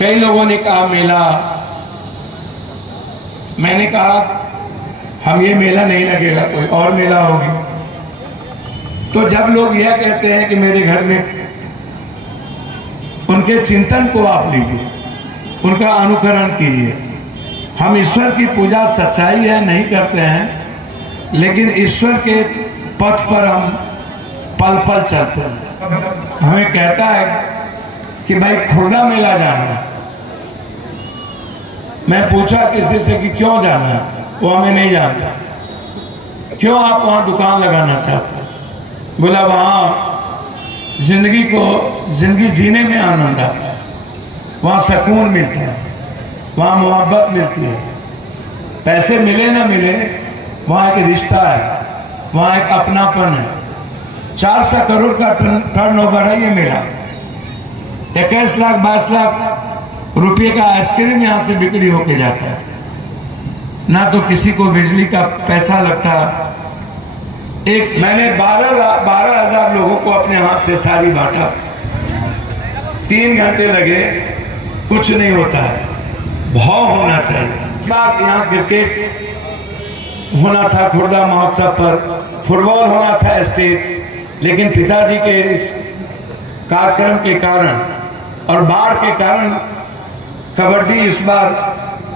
कई लोगों ने कहा मेला, मैंने कहा हम ये मेला नहीं लगेगा, कोई और मेला होगी। तो जब लोग यह कहते हैं कि मेरे घर में, उनके चिंतन को आप लीजिए, उनका अनुकरण कीजिए। हम ईश्वर की पूजा सच्चाई है नहीं करते हैं, लेकिन ईश्वर के पथ पर हम पल पल चलते हैं। हमें कहता है कि भाई खुर्दा मेला जाना है। मैं पूछा किसी से कि क्यों जाना है, वो हमें नहीं जानता। क्यों आप वहां दुकान लगाना चाहते हैं? बोला वहां जिंदगी जीने में आनंद आता है, वहां सुकून मिलता है, वहां मोहब्बत मिलती है। पैसे मिले ना मिले, वहां एक रिश्ता है, वहां एक अपनापन है। 400 करोड़ का टर्नओवर है ये मेला। 21 लाख 22 लाख रुपए का आइसक्रीम यहां से बिक्री होके जाता है। ना तो किसी को बिजली का पैसा लगता। मैंने 12,000 लोगों को अपने हाथ से साड़ी बांटा। 3 घंटे लगे, कुछ नहीं होता है। भाव होना चाहिए। बात यहाँ क्रिकेट होना था खुर्दा महोत्सव पर, फुटबॉल होना था स्टेट, लेकिन पिताजी के इस कार्यक्रम के कारण और बाढ़ के कारण कबड्डी इस बार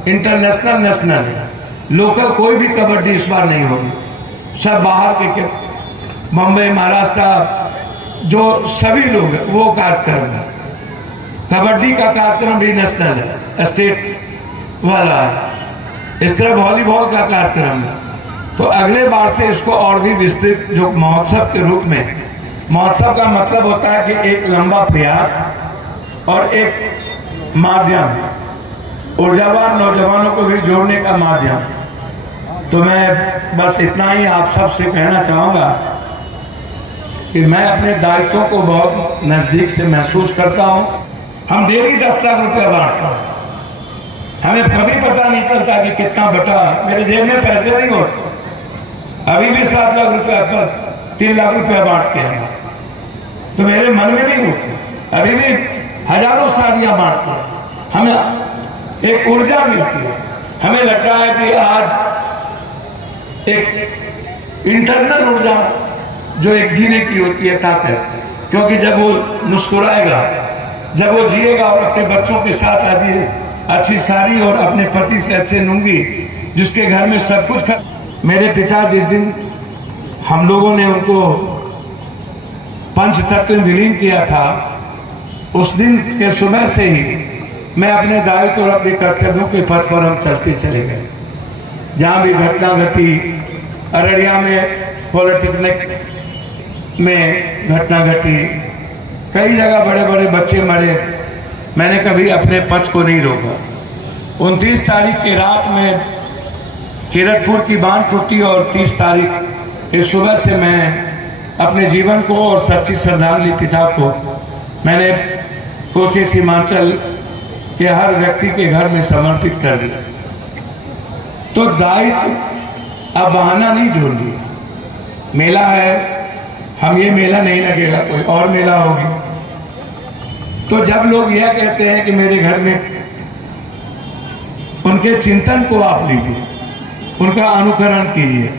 इंटरनेशनल नेशनल है। लोकल कोई भी कबड्डी इस बार नहीं होगी। सब बाहर के मुंबई महाराष्ट्र जो सभी लोग हैं वो कार्यक्रम है। कबड्डी का कार्यक्रम भी नेशनल है, स्टेट वाला है। इस तरह वॉलीबॉल का कार्यक्रम है। तो अगले बार से इसको और भी विस्तृत जो महोत्सव के रूप में, महोत्सव का मतलब होता है कि एक लंबा प्रयास और एक माध्यम, ऊर्जावान नौजवानों को भी जोड़ने का माध्यम। तो मैं बस इतना ही आप सबसे कहना चाहूंगा कि मैं अपने दायित्वों को बहुत नजदीक से महसूस करता हूं। हम डेली 10 लाख रुपया बांटते हैं। हमें कभी पता नहीं चलता कि कितना बटा। मेरे जेब में पैसे नहीं होते। अभी भी 7 लाख रुपया पर 3 लाख रुपया बांट के हैं, तो मेरे मन में नहीं होते। अभी भी हजारों साड़ियां बांटते हैं। हमें एक ऊर्जा मिलती है। हमें लगता है कि आज एक इंटरनल ऊर्जा जो एक जीने की होती है ताकत, क्योंकि जब वो मुस्कुराएगा, जब वो जिएगा और अपने बच्चों के साथ अच्छी साड़ी और अपने पति से अच्छे लूंगी, जिसके घर में सब कुछ मेरे पिता जिस दिन हम लोगों ने उनको पंच तत्व में विलीन किया था, उस दिन के सुबह से ही मैं अपने दायित्व और अपने कर्तव्यों के पथ पर हम चलते चले गए। जहां भी घटना घटी, अररिया में पॉलिटेक्निक में घटना घटी, कई जगह बड़े बड़े बच्चे मरे, मैंने कभी अपने पथ को नहीं रोका। 29 तारीख की रात में कीरतपुर की बांध टूटी और 30 तारीख की सुबह से मैं अपने जीवन को और सच्ची श्रद्धांजलि पिता को मैंने कोसी सीमांचल के हर व्यक्ति के घर में समर्पित कर दिया। तो दायित्व अब बहाना नहीं ढूंढ लिया। मेला है, हम ये मेला नहीं लगेगा, कोई और मेला होगी। तो जब लोग यह कहते हैं कि मेरे घर में, उनके चिंतन को आप लीजिए, उनका अनुकरण कीजिए।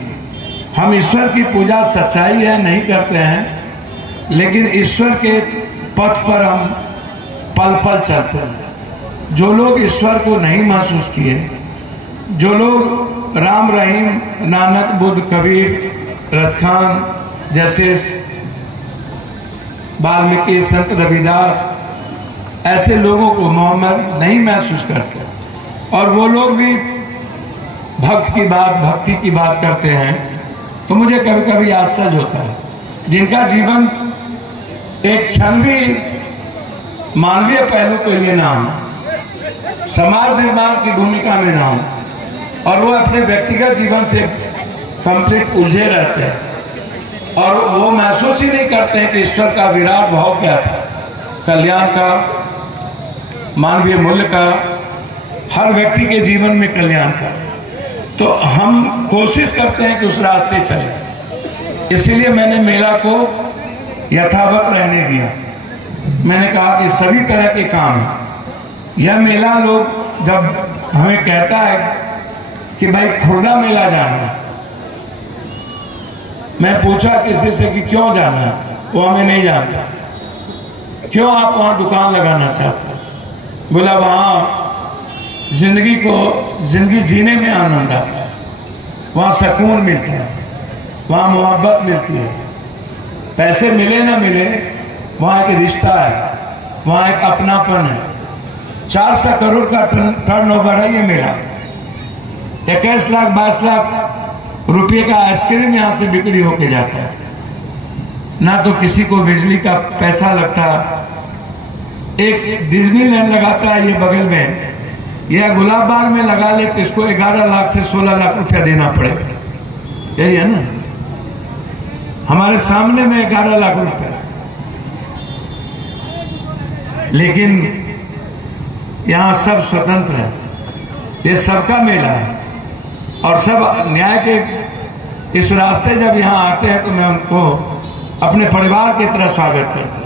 हम ईश्वर की पूजा सच्चाई है नहीं करते हैं, लेकिन ईश्वर के पथ पर हम पल पल चलते हैं। जो लोग ईश्वर को नहीं महसूस किए, जो लोग राम रहीम, नानक, बुद्ध, कबीर, रसखान जैसे, वाल्मीकि, संत रविदास, ऐसे लोगों को मोहम्मद नहीं महसूस करते, और वो लोग भी भक्ति की बात करते हैं, तो मुझे कभी कभी आश्चर्य होता है। जिनका जीवन एक क्षण भी मानवीय पहलू के लिए ना हो, समाज निर्माण की भूमिका में ना हो, और वो अपने व्यक्तिगत जीवन से कंप्लीट उलझे रहते हैं, और वो महसूस ही नहीं करते हैं कि ईश्वर का विराट भाव क्या था, कल्याण का, मानवीय मूल्य का, हर व्यक्ति के जीवन में कल्याण का। तो हम कोशिश करते हैं कि उस रास्ते चले। इसीलिए मैंने मेला को यथावत रहने दिया। मैंने कहा कि सभी तरह के काम हैं, यह मेला लोग जब हमें कहता है कि भाई खुर्दा मेला जाना है, मैं पूछा किसी से कि क्यों जाना है, वो हमें नहीं जानता। क्यों आप वहां दुकान लगाना चाहते हैं? बोला वहां जिंदगी जीने में आनंद आता है, वहां सुकून मिलता है, वहां मोहब्बत मिलती है। पैसे मिले ना मिले, वहां एक रिश्ता है, वहां एक अपनापन है। 400 करोड़ का टर्नओवर है ये मेरा। 21 लाख 22 लाख रुपए का आइसक्रीम यहां से बिक्री होके जाता है। ना तो किसी को बिजली का पैसा लगता। एक डिज्नीलैंड लगाता है ये बगल में, यह गुलाब बाग में लगा ले तो इसको 11 लाख से 16 लाख रुपया देना पड़ेगा। यही है ना, हमारे सामने में 11 लाख रुपया। लेकिन यहां सब स्वतंत्र है, ये सबका मेला है और सब न्याय के इस रास्ते जब यहां आते हैं तो मैं उनको अपने परिवार की तरह स्वागत करता हूं।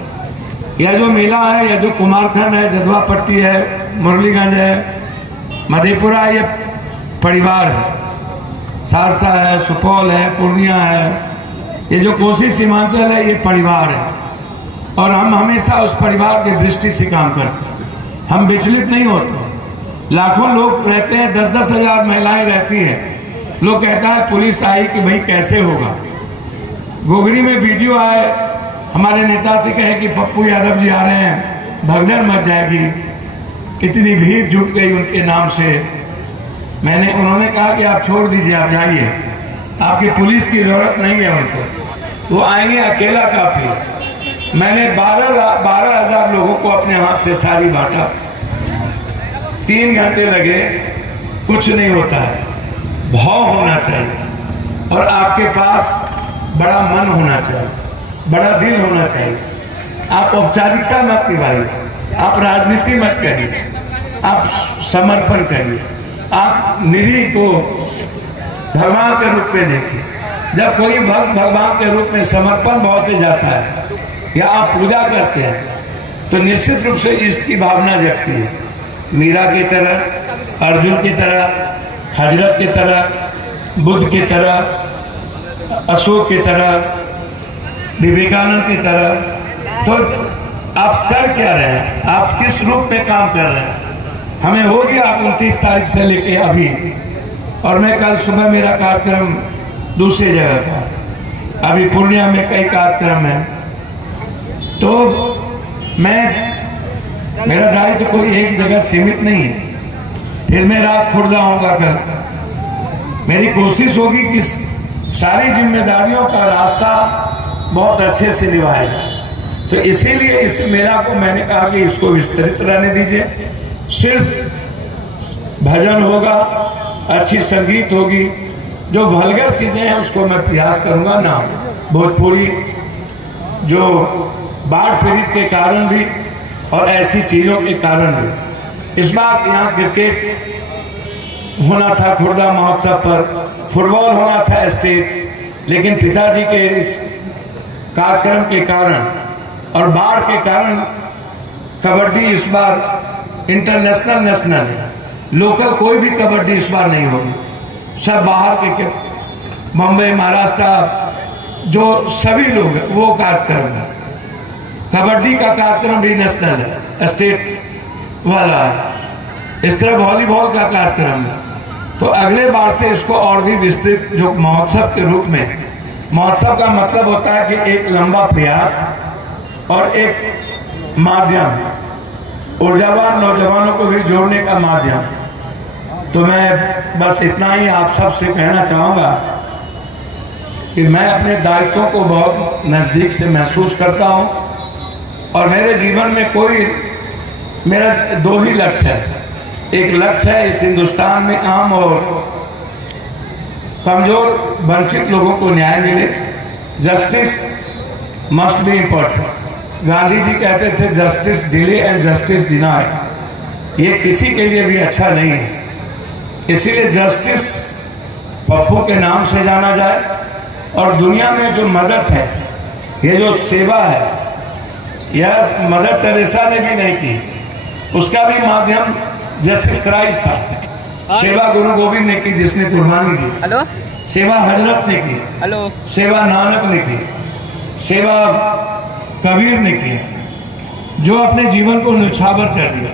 यह जो मेला है, यह जो कुमारखंड है, जदवा पट्टी है, मुरलीगंज है, मधेपुरा, ये परिवार है। सहरसा है, सुपौल है, पूर्णिया है, ये जो कोसी सीमांचल है, ये परिवार है। और हम हमेशा उस परिवार की दृष्टि से काम करते हैं, हम विचलित नहीं होते। लाखों लोग रहते हैं, 10-10 हजार महिलाएं रहती हैं। लोग कहता है पुलिस आई कि भाई कैसे होगा। गोगरी में वीडियो आए, हमारे नेता से कहे कि पप्पू यादव जी आ रहे हैं, भगदड़ मच जाएगी। इतनी भीड़ जुट गई उनके नाम से। उन्होंने कहा कि आप छोड़ दीजिए, आप जाइए, आपकी पुलिस की जरूरत नहीं है उनको, वो आएंगे, अकेला काफी है। मैंने 12,000 लोगों को अपने हाथ से साड़ी बांटा। 3 घंटे लगे, कुछ नहीं होता है। भाव होना चाहिए और आपके पास बड़ा मन होना चाहिए, बड़ा दिल होना चाहिए। आप औपचारिकता मत निभाइए, आप राजनीति मत करिए, आप समर्पण करिए, आप निरीह को भगवान के रूप में देखिए। जब कोई भक्त भगवान के रूप में समर्पण भाव से जाता है या आप पूजा करते हैं तो निश्चित रूप से इष्ट की भावना जगती है। मीरा की तरह, अर्जुन की तरह, हजरत की तरह, बुद्ध की तरह, अशोक की तरह, विवेकानंद की तरह। तो आप कर क्या रहे हैं, आप किस रूप में काम कर रहे हैं? हमें हो गया 29 तारीख से लेके अभी, और मैं कल सुबह मेरा कार्यक्रम दूसरी जगह का, अभी पूर्णिया में कई कार्यक्रम है। तो मेरा दायित्व तो कोई एक जगह सीमित नहीं है। फिर मैं रात खुर्दा आऊंगा कल। मेरी कोशिश होगी कि सारी जिम्मेदारियों का रास्ता बहुत अच्छे से निभाया जाए। तो इसीलिए इस मेला को मैंने कहा कि इसको विस्तृत रहने दीजिए। सिर्फ भजन होगा, अच्छी संगीत होगी, जो वल्गर चीजें हैं उसको मैं प्रयास करूंगा ना। भोजपुरी जो बाढ़ पीड़ित के कारण भी और ऐसी चीजों के कारण भी। इस बार यहाँ क्रिकेट होना था खुर्दा महोत्सव पर, फुटबॉल होना था स्टेट, लेकिन पिताजी के इस कार्यक्रम के कारण और बाढ़ के कारण कबड्डी इस बार इंटरनेशनल, नेशनल, लोकल कोई भी कबड्डी इस बार नहीं होगी। सब बाहर के बम्बई, महाराष्ट्र जो सभी लोग हैं वो कार्यक्रम है। कबड्डी का कार्यक्रम भी नेशनल है, स्टेट वाला है। इस तरह वॉलीबॉल का कार्यक्रम है। तो अगले बार से इसको और भी विस्तृत जो महोत्सव के रूप में, महोत्सव का मतलब होता है कि एक लंबा प्रयास और एक माध्यम, ऊर्जावान नौजवानों को भी जोड़ने का माध्यम। तो मैं बस इतना ही आप सबसे कहना चाहूंगा कि मैं अपने दायित्वों को बहुत नजदीक से महसूस करता हूं और मेरे जीवन में मेरा 2 ही लक्ष्य है। एक लक्ष्य है इस हिंदुस्तान में आम और कमजोर वंचित लोगों को न्याय मिले। Justice must be important. Gandhi ji कहते थे justice delay and justice deny, ये किसी के लिए भी अच्छा नहीं है। इसीलिए जस्टिस पप्पू के नाम से जाना जाए और दुनिया में जो मदद है, ये जो सेवा है, यह मदर टेरेसा ने भी नहीं की। उसका भी माध्यम जस्टिस क्राइस्ट था। सेवा गुरु गोविंद ने की, जिसने कुर्बानी दी। हेलो, सेवा हजरत ने की, हेलो, सेवा नानक ने की, सेवा कबीर ने की, जो अपने जीवन को न्यौछावर कर दिया।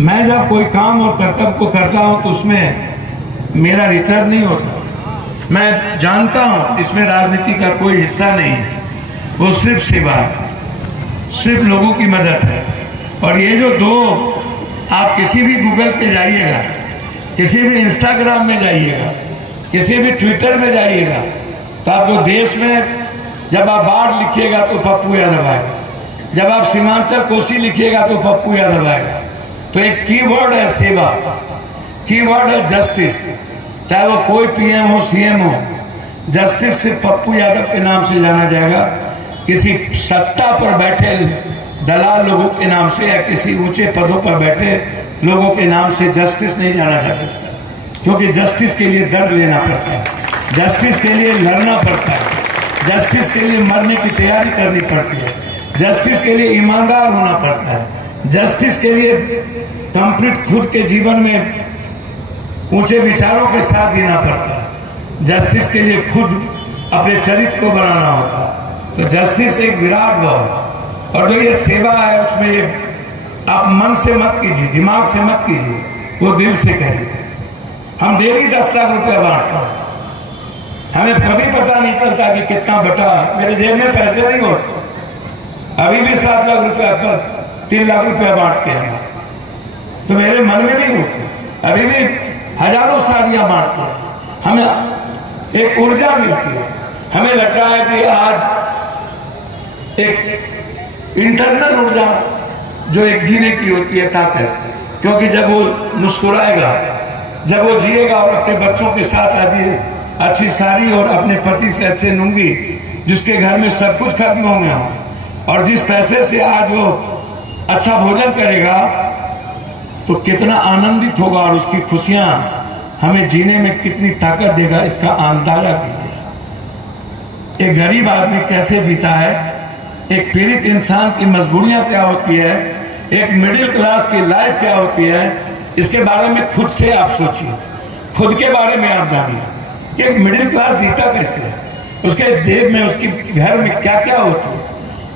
मैं जब कोई काम और कर्तव्य को करता हूं तो उसमें मेरा रिटर्न नहीं होता। मैं जानता हूं इसमें राजनीति का कोई हिस्सा नहीं है, वो सिर्फ सेवा है, सिर्फ लोगों की मदद है। और ये जो दो, आप किसी भी गूगल पे जाइएगा, किसी भी इंस्टाग्राम में जाइएगा, किसी भी ट्विटर में जाइएगा, तो आपको देश में जब आप बाढ़ लिखिएगा तो पप्पू यादव आएगा, जब आप सीमांचल कोसी लिखिएगा तो पप्पू यादव आएगा। तो एक कीवर्ड है सेवा, कीवर्ड है जस्टिस। चाहे वो कोई पीएम हो, सीएम हो, जस्टिस सिर्फ पप्पू यादव के नाम से जाना जाएगा। किसी सत्ता पर बैठे दलाल लोगों के नाम से या किसी ऊंचे पदों पर बैठे लोगों के नाम से जस्टिस नहीं जाना जा सकता, क्योंकि जस्टिस के लिए दर्द लेना पड़ता है, जस्टिस के लिए लड़ना पड़ता है, जस्टिस के लिए मरने की तैयारी करनी पड़ती है, जस्टिस के लिए ईमानदार होना पड़ता है, जस्टिस के लिए कंप्लीट खुद के जीवन में ऊंचे विचारों के साथ जीना पड़ता है, जस्टिस के लिए खुद अपने चरित्र को बनाना होता है। तो जस्टिस एक विराट भाव है। और जो ये सेवा है उसमें आप मन से मत कीजिए, दिमाग से मत कीजिए, वो दिल से करिए। हम डेली 10 लाख रुपया बांटते हैं, हमें कभी पता नहीं चलता कि कितना बटा। मेरे जेब में पैसे नहीं होते, अभी भी 7 लाख रुपया पर 3 लाख रुपया बांटते हैं, तो मेरे मन में नहीं होते। अभी भी हजारों साड़ियां बांटते हैं, हमें एक ऊर्जा मिलती है। हमें लगता है कि आज एक इंटरनल ऊर्जा जो एक जीने की होती है ताकत, क्योंकि जब वो मुस्कुराएगा, जब वो जिएगा और अपने बच्चों के साथ अच्छी साड़ी और अपने पति से अच्छे लूंगी, जिसके घर में सब कुछ खत्म हो गया, और जिस पैसे से आज वो अच्छा भोजन करेगा, तो कितना आनंदित होगा और उसकी खुशियां हमें जीने में कितनी ताकत देगा, इसका अंदाजा कीजिए। एक गरीब आदमी कैसे जीता है, एक पीड़ित इंसान की मजबूरियां क्या होती है, एक मिडिल क्लास की लाइफ क्या होती है, इसके बारे में खुद से आप सोचिए, खुद के बारे में आप जानिए कि एक मिडिल क्लास जीता कैसे है, उसके जेब में, उसके घर में क्या क्या होती है।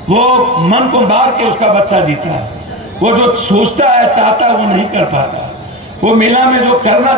वो मन को बांध के उसका बच्चा जीता है, वो जो सोचता है, चाहता है, वो नहीं कर पाता। वो मेला में जो करना